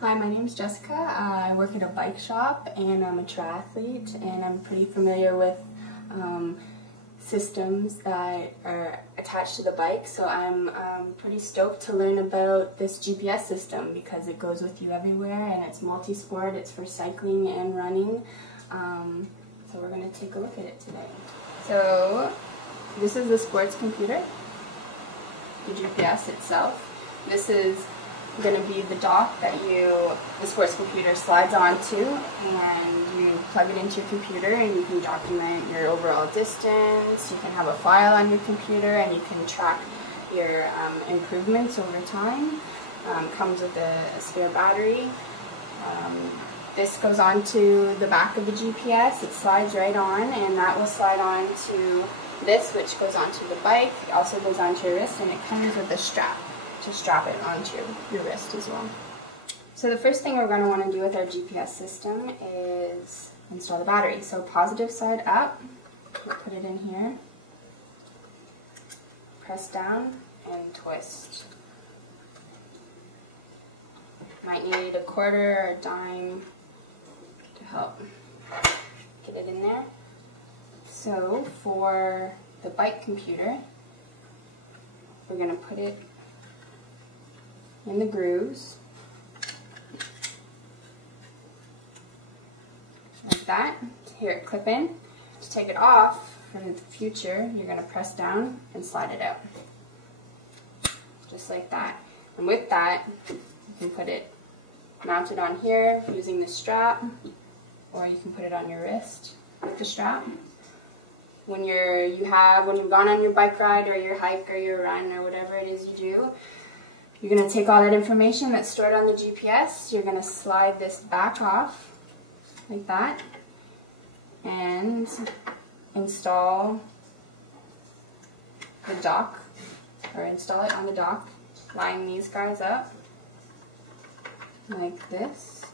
Hi, my name is Jessica. I work at a bike shop and I'm a triathlete, and I'm pretty familiar with systems that are attached to the bike, so I'm pretty stoked to learn about this GPS system because it goes with you everywhere and it's multi-sport. It's for cycling and running, so we're going to take a look at it today. So this is the sports computer, the GPS itself. This is going to be the dock that the sports computer slides onto, and you plug it into your computer and you can document your overall distance. You can have a file on your computer and you can track your improvements over time. Comes with a spare battery. This goes onto the back of the GPS. It slides right on, and that will slide on to this, which goes onto the bike. It also goes onto your wrist, and it comes with a strap to strap it onto your wrist as well. So the first thing we're going to want to do with our GPS system is install the battery. So positive side up, we'll put it in here, press down and twist. Might need a quarter or a dime to help get it in there. So for the bike computer, we're going to put it in the grooves, like that. Hear it clip in. To take it off for the future, you're going to press down and slide it out. Just like that. And with that, you can put it mounted on here using the strap, or you can put it on your wrist with the strap. When you've gone on your bike ride or your hike or your run or whatever it is you do, you're going to take all that information that's stored on the GPS, you're going to slide this back off like that and install the dock, or install it on the dock, line these guys up like this.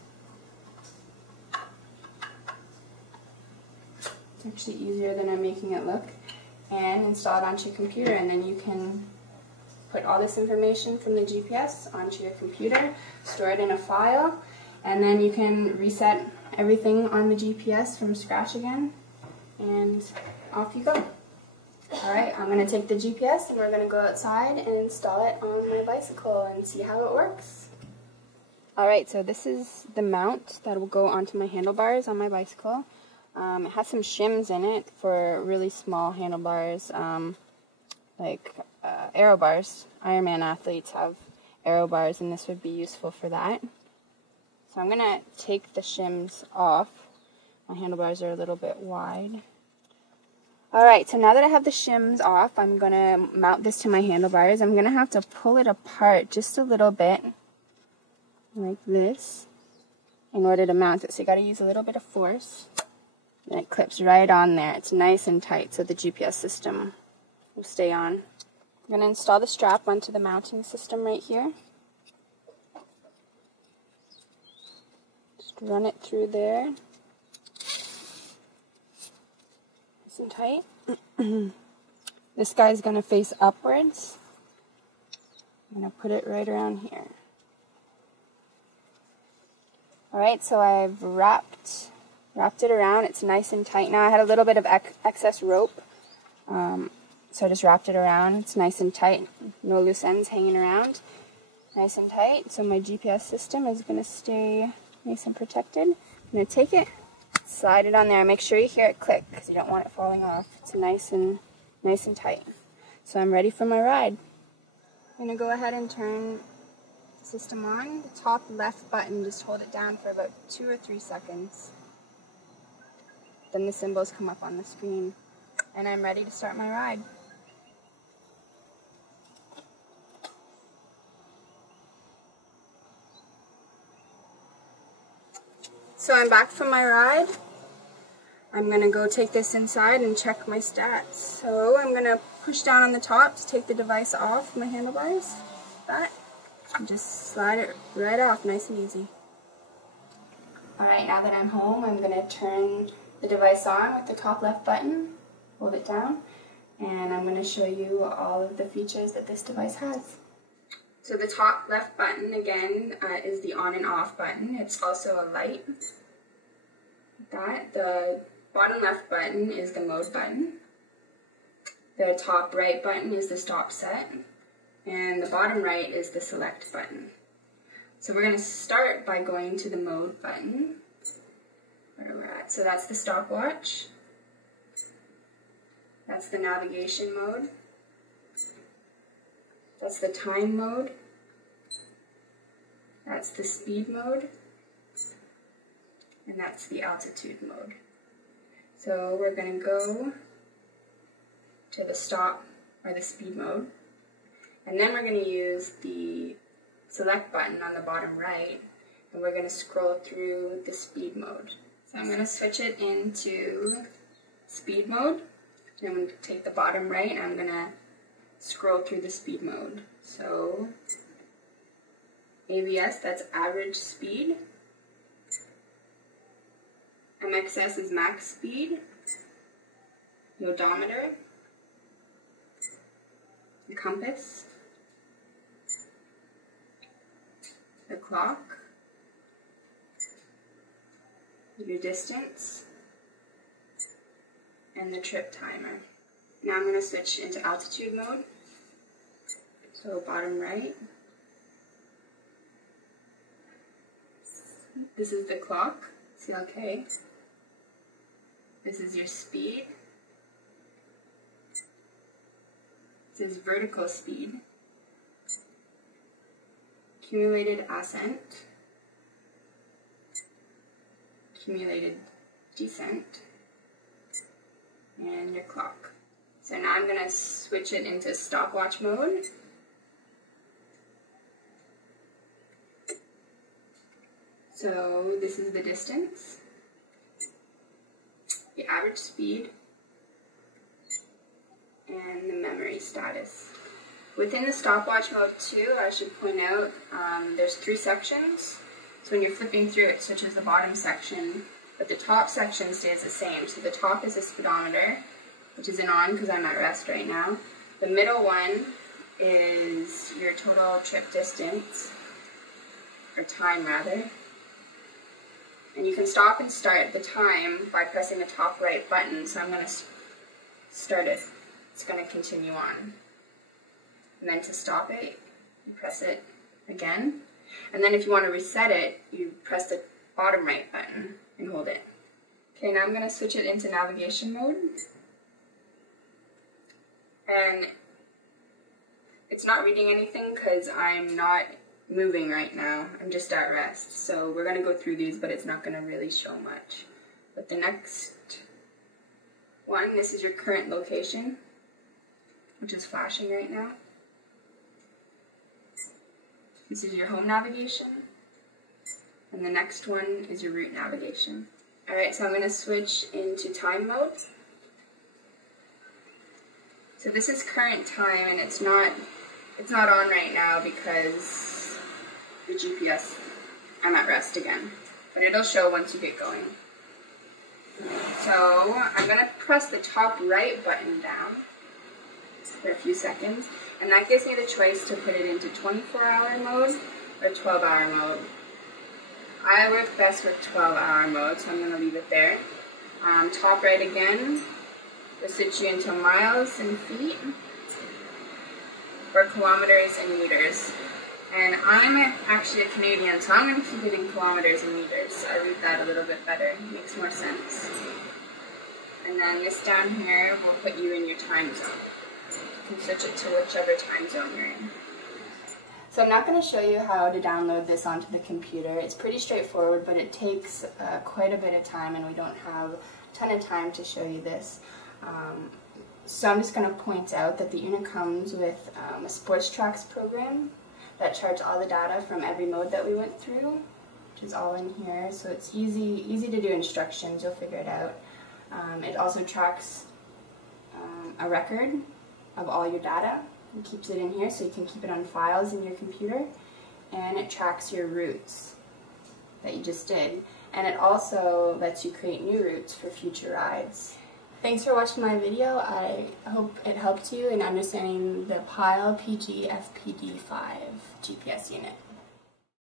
It's actually easier than I'm making it look. And install it onto your computer, and then you can put all this information from the GPS onto your computer, store it in a file, and then you can reset everything on the GPS from scratch again, and off you go. Alright, I'm going to take the GPS and we're going to go outside and install it on my bicycle and see how it works. Alright, so this is the mount that will go onto my handlebars on my bicycle. It has some shims in it for really small handlebars, like aero bars. Ironman athletes have aero bars, and this would be useful for that. So I'm going to take the shims off. My handlebars are a little bit wide. Alright, so now that I have the shims off, I'm going to mount this to my handlebars. I'm going to have to pull it apart just a little bit, like this, in order to mount it. So you got to use a little bit of force. And it clips right on there. It's nice and tight, so the GPS system will stay on. I'm going to install the strap onto the mounting system right here. Just run it through there. Nice and tight. This guy's going to face upwards. I'm going to put it right around here. Alright, so I've wrapped it around. It's nice and tight now. I had a little bit of excess rope, so I just wrapped it around. It's nice and tight. No loose ends hanging around. Nice and tight. So my GPS system is going to stay nice and protected. I'm going to take it, slide it on there. Make sure you hear it click because you don't want it falling off. It's nice and tight. So I'm ready for my ride. I'm going to go ahead and turn the system on. The top left button, just hold it down for about 2 or 3 seconds. Then the symbols come up on the screen, and I'm ready to start my ride. So I'm back from my ride. I'm going to go take this inside and check my stats. So I'm going to push down on the top to take the device off my handlebars, like that, and just slide it right off, nice and easy. Alright, now that I'm home, I'm going to turn the device on with the top left button, hold it down, and I'm going to show you all of the features that this device has. So the top left button, again, is the on and off button. It's also a light. The bottom left button is the mode button. The top right button is the stop set. And the bottom right is the select button. So we're going to start by going to the mode button, where we're at. So that's the stopwatch. That's the navigation mode. That's the time mode. That's the speed mode. And that's the altitude mode. So we're going to go to the stop or the speed mode. And then we're going to use the select button on the bottom right. And we're going to scroll through the speed mode. So I'm going to switch it into speed mode. And I'm going to take the bottom right and I'm going to scroll through the speed mode. So AVS, that's average speed. MXS is max speed. The odometer. The compass. The clock. Your distance. And the trip timer. Now I'm going to switch into altitude mode. So bottom right. This is the clock, CLK. This is your speed. This is vertical speed. Accumulated ascent. Accumulated descent. And your clock. So now I'm going to switch it into stopwatch mode. So this is the distance, the average speed, and the memory status. Within the stopwatch mode too, I should point out, there's 3 sections. So when you're flipping through, it switches the bottom section, but the top section stays the same. So the top is the speedometer, which isn't on because I'm at rest right now. The middle one is your total trip distance, or time rather. And you can stop and start the time by pressing the top right button. So I'm going to start it. It's going to continue on. And then to stop it, you press it again. And then if you want to reset it, you press the bottom right button and hold it. Okay, now I'm going to switch it into navigation mode. And it's not reading anything because I'm not moving right now. I'm just at rest. So we're going to go through these, but it's not going to really show much. But the next one, this is your current location, which is flashing right now. This is your home navigation. And the next one is your route navigation. Alright, so I'm going to switch into time mode. So this is current time, and it's not on right now because the GPS, I'm at rest again, but it'll show once you get going. So I'm going to press the top right button down for a few seconds, and that gives me the choice to put it into 24-hour mode or 12-hour mode. I work best with 12-hour mode, so I'm going to leave it there. Top right again, will switch you into miles and feet, or kilometers and meters. And I'm actually a Canadian, so I'm going to keep it in kilometers and meters. I read that a little bit better. It makes more sense. And then this down here will put you in your time zone. You can switch it to whichever time zone you're in. So I'm not going to show you how to download this onto the computer. It's pretty straightforward, but it takes quite a bit of time, and we don't have a ton of time to show you this. So I'm just going to point out that the unit comes with a sports tracks program that charts all the data from every mode that we went through, which is all in here. So it's easy to do instructions. You'll figure it out. It also tracks a record of all your data and keeps it in here, so you can keep it on files in your computer. And it tracks your routes that you just did. And it also lets you create new routes for future rides. Thanks for watching my video. I hope it helped you in understanding the Pyle PGPFPD5 GPS unit.